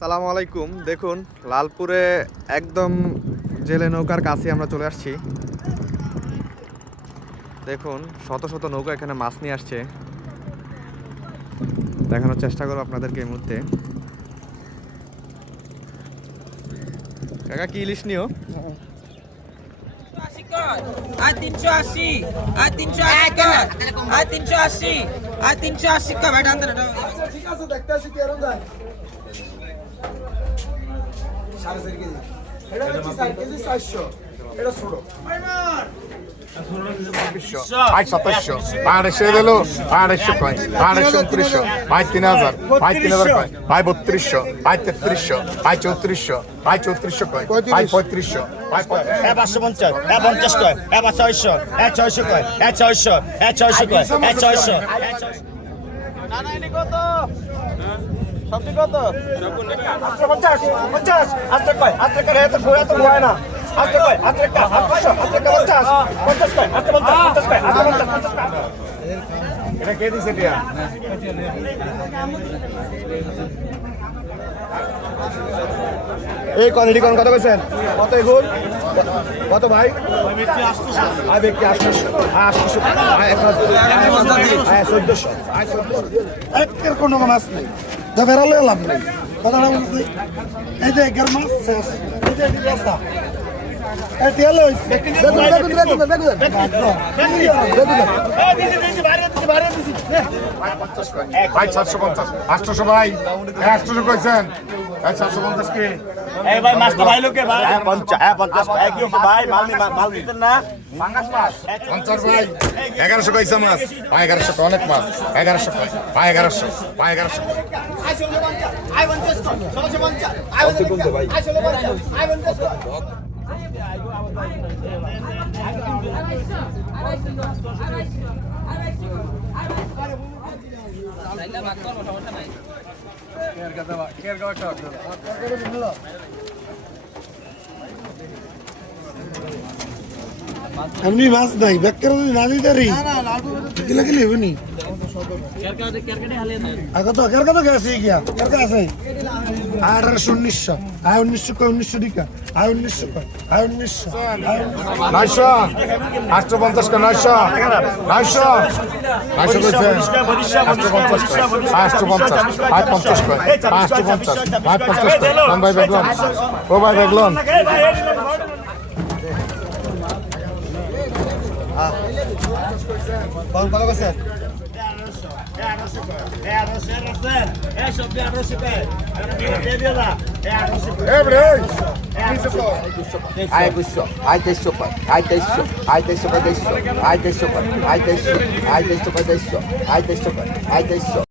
সালামু আলাইকুম। দেখুন লালপুরে একদম জেলে নৌকার কাছে আমরা চলে আসছি। দেখুন শত শত নৌকা এখানে মাছ নিয়ে আসছে, দেখানোর চেষ্টা করবো আপনাদেরকে এই মুহূর্তে। কাকা কি ইলিশ নিও? আর 380 আর 380 কা বেটা আনতে না। ঠিক আছে দেখতে আসি কি এরকম যায় 4.5 কেজি এটা হচ্ছে 4 কেজি 400 এটা ছোট ভাই 2700 500 দিল 500 কয় 500 2900 ভাই 3000 ভাই 3000 কয় ভাই 3200 ভাই 3300 ভাই 3400 ভাই 3400 কয় ভাই 3500 ভাই 550 50 কয় 600 600 কয় 600 600 কয় 600 না না এনি কত সবটি কত? 50 50 আস্তে কয় আস্তে করে এত ঘোরা তো হয় না আস্তে কয় আস্তে কা 800 আস্তে কা 50 50 কয় আস্তে 50 কয় আস্তে 50 কয় এটা কে দিছে দিয়া এই কোয়ালিটি কোন কত কইছেন কত এগুন কত ভাই ব্যক্তি 800 ভাই ব্যক্তি 800 800 ভাই 1400 ভাই 1400 একের কোনো মাছ নেই যা বেরালে লাভ নেই কথাটা বলছি এই যে একের মাছ শেষ এই যে দিলাসা এই তেল হইছে দেখুন ভাই 750 800 ভাই 800 কইছেন 750 কি এই ভাই মাছটা ভাই লোকে ভাই 50 এক কি ভাই মাল দিতেন না 50 ভাই 1100 কইছে মাছ ভাই 1100 তো অনেক মাছ 1100 কয় ভাই 1100 ভাই 1100 এমনি মাছ নাই বেকার না দিতে রি দিলে কি লিবে নি আগে তো কেরকা তো গেছে গিয়া কেরকা আছে 1800 1900 আয় 1900 কয় 1900 দিকা আয় 1900 কয় আয় 1900 900 850 কা 900 কইছেন 850 ভাই 50 কয় 850 ভাই 50 কয় কোন ভাই বেগলন ও ভাই বেগলন কোন কত কইছেন Ai busco, ai deixo pai, ai deixo, ai deixo para deixo, ai deixo pai, ai deixo, ai deixo para deixo, ai deixo pai, ai deixo.